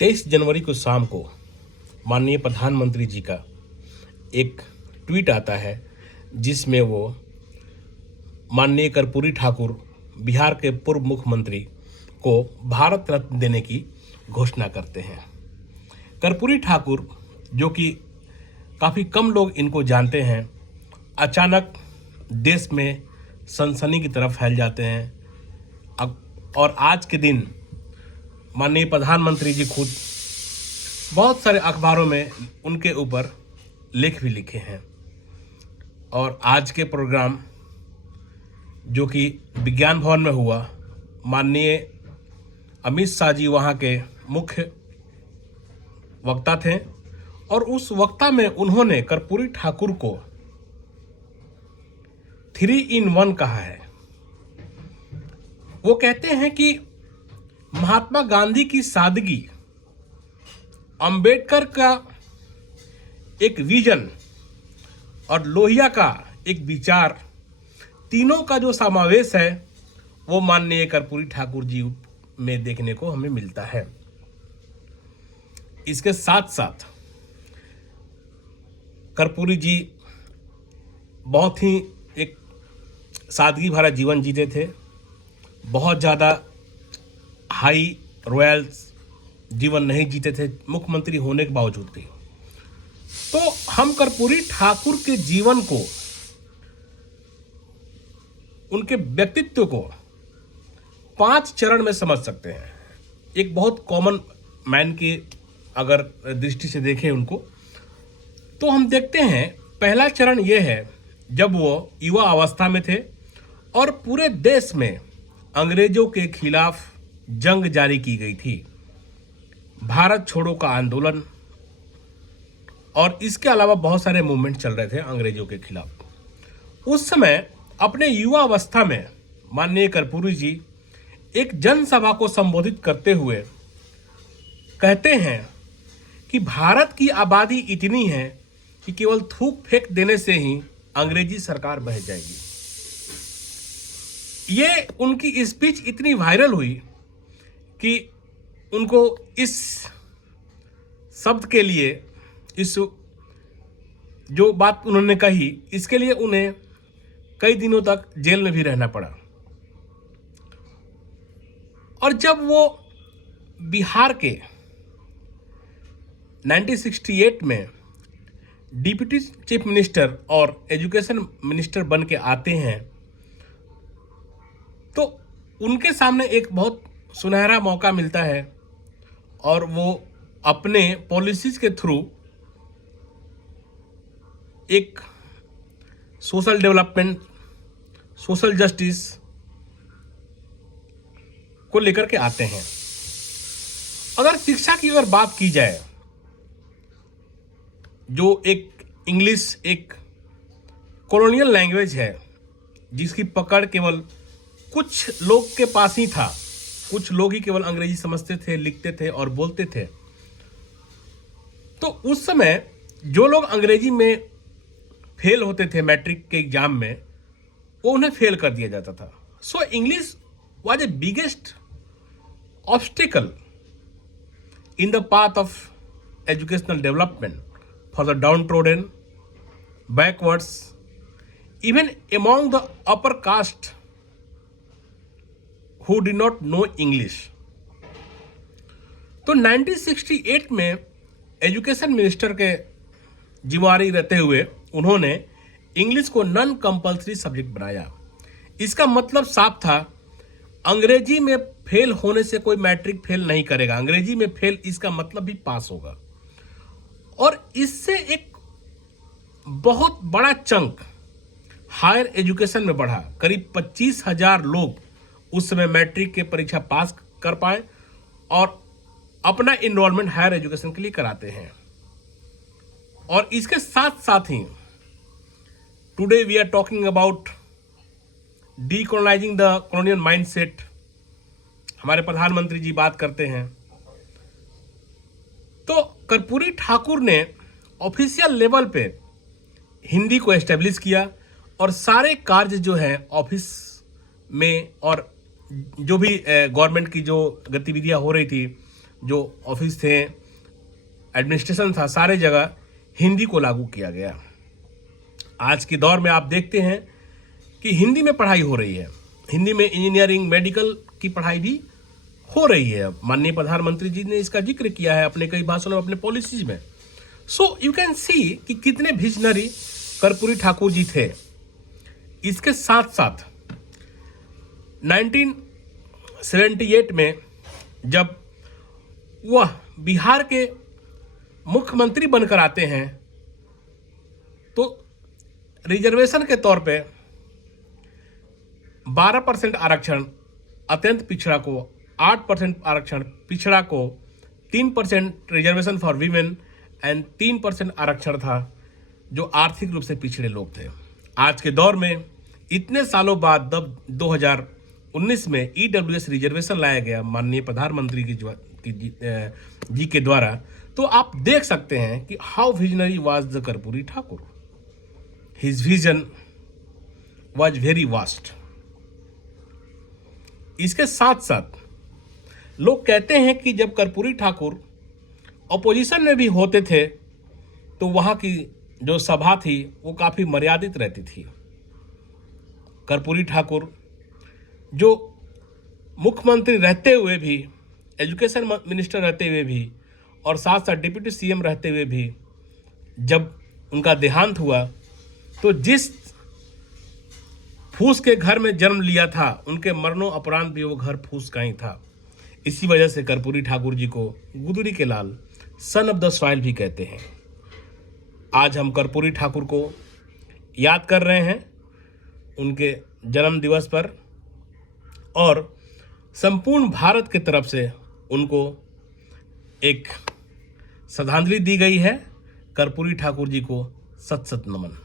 23 जनवरी को शाम को माननीय प्रधानमंत्री जी का एक ट्वीट आता है जिसमें वो माननीय कर्पूरी ठाकुर बिहार के पूर्व मुख्यमंत्री को भारत रत्न देने की घोषणा करते हैं। कर्पूरी ठाकुर, जो कि काफ़ी कम लोग इनको जानते हैं, अचानक देश में सनसनी की तरफ फैल जाते हैं और आज के दिन माननीय प्रधानमंत्री जी खुद बहुत सारे अखबारों में उनके ऊपर लेख भी लिखे हैं। और आज के प्रोग्राम जो कि विज्ञान भवन में हुआ, माननीय अमित शाह जी वहाँ के मुख्य वक्ता थे और उस वक्ता में उन्होंने कर्पूरी ठाकुर को 3 in 1 कहा है। वो कहते हैं कि महात्मा गांधी की सादगी, अंबेडकर का एक विजन और लोहिया का एक विचार, तीनों का जो समावेश है वो माननीय कर्पूरी ठाकुर जी में देखने को हमें मिलता है। इसके साथ साथ कर्पूरी जी बहुत ही एक सादगी भरा जीवन जीते थे, बहुत ज़्यादा हाई रॉयल जीवन नहीं जीते थे मुख्यमंत्री होने के बावजूद भी। तो हम कर्पूरी ठाकुर के जीवन को, उनके व्यक्तित्व को 5 चरण में समझ सकते हैं। एक बहुत कॉमन मैन की अगर दृष्टि से देखें उनको, तो हम देखते हैं पहला चरण ये है जब वो युवा अवस्था में थे और पूरे देश में अंग्रेजों के खिलाफ जंग जारी की गई थी, भारत छोड़ो का आंदोलन, और इसके अलावा बहुत सारे मूवमेंट चल रहे थे अंग्रेजों के खिलाफ। उस समय अपने युवा अवस्था में माननीय कर्पूरी जी एक जनसभा को संबोधित करते हुए कहते हैं कि भारत की आबादी इतनी है कि केवल थूक फेंक देने से ही अंग्रेजी सरकार बह जाएगी। ये उनकी स्पीच इतनी वायरल हुई कि उनको इस शब्द के लिए, इस जो बात उन्होंने कही, इसके लिए उन्हें कई दिनों तक जेल में भी रहना पड़ा। और जब वो बिहार के 1968 में डिप्टी चीफ मिनिस्टर और एजुकेशन मिनिस्टर बन के आते हैं, तो उनके सामने एक बहुत सुनहरा मौका मिलता है और वो अपने पॉलिसीज के थ्रू एक सोशल डेवलपमेंट, सोशल जस्टिस को लेकर के आते हैं। अगर शिक्षा की अगर बात की जाए, जो एक इंग्लिश एक कॉलोनियल लैंग्वेज है जिसकी पकड़ केवल कुछ लोग के पास ही था, कुछ लोग ही केवल अंग्रेजी समझते थे, लिखते थे और बोलते थे। तो उस समय जो लोग अंग्रेजी में फेल होते थे मैट्रिक के एग्जाम में, वो उन्हें फेल कर दिया जाता था। So English was a biggest obstacle in the path of educational development for the downtrodden, backwards, even among the upper caste who did not know English. तो 1968 में एजुकेशन मिनिस्टर के जिम्मेदारी रहते हुए उन्होंने इंग्लिश को नॉन कंपल्सरी सब्जेक्ट बनाया। इसका मतलब साफ था, अंग्रेजी में फेल होने से कोई मैट्रिक फेल नहीं करेगा, अंग्रेजी में फेल इसका मतलब भी पास होगा। और इससे एक बहुत बड़ा चंक हायर एजुकेशन में बढ़ा। करीब 25,000 लोग उस समय मैट्रिक के परीक्षा पास कर पाए और अपना इनरोलमेंट हायर एजुकेशन के लिए कराते हैं। और इसके साथ साथ ही today we are talking about decolonising the colonial mindset, हमारे प्रधानमंत्री जी बात करते हैं। तो कर्पूरी ठाकुर ने ऑफिशियल लेवल पे हिंदी को एस्टेब्लिश किया और सारे कार्य जो है ऑफिस में और जो भी गवर्नमेंट की जो गतिविधियां हो रही थी, जो ऑफिस थे, एडमिनिस्ट्रेशन था, सारे जगह हिंदी को लागू किया गया। आज के दौर में आप देखते हैं कि हिंदी में पढ़ाई हो रही है, हिंदी में इंजीनियरिंग, मेडिकल की पढ़ाई भी हो रही है। माननीय प्रधानमंत्री जी ने इसका जिक्र किया है अपने कई भाषणों में, अपने पॉलिसीज में। सो यू कैन सी कि कितने विजनरी कर्पूरी ठाकुर जी थे। इसके साथ साथ 1978 में जब वह बिहार के मुख्यमंत्री बनकर आते हैं तो रिजर्वेशन के तौर पे 12% आरक्षण अत्यंत पिछड़ा को, 8% आरक्षण पिछड़ा को, 3% रिजर्वेशन फॉर वीमेन एंड 3% आरक्षण था जो आर्थिक रूप से पिछड़े लोग थे। आज के दौर में इतने सालों बाद जब 2019 में ईडब्ल्यूएस रिजर्वेशन लाया गया माननीय प्रधानमंत्री जी के द्वारा, तो आप देख सकते हैं कि how visionary was the Karpoori Thakur. His vision was very vast. इसके साथ साथ लोग कहते हैं कि जब कर्पूरी ठाकुर ऑपोजिशन में भी होते थे तो वहां की जो सभा थी वो काफी मर्यादित रहती थी। कर्पूरी ठाकुर जो मुख्यमंत्री रहते हुए भी, एजुकेशन मिनिस्टर रहते हुए भी और साथ साथ डिप्टी सीएम रहते हुए भी, जब उनका देहांत हुआ तो जिस फूस के घर में जन्म लिया था, उनके मरणों उपरांत भी वो घर फूस का ही था। इसी वजह से कर्पूरी ठाकुर जी को गुदड़ी के लाल, सन ऑफ द सॉइल भी कहते हैं। आज हम कर्पूरी ठाकुर को याद कर रहे हैं उनके जन्म दिवस पर, और संपूर्ण भारत की तरफ से उनको एक श्रद्धांजलि दी गई है। कर्पूरी ठाकुर जी को सत सत नमन।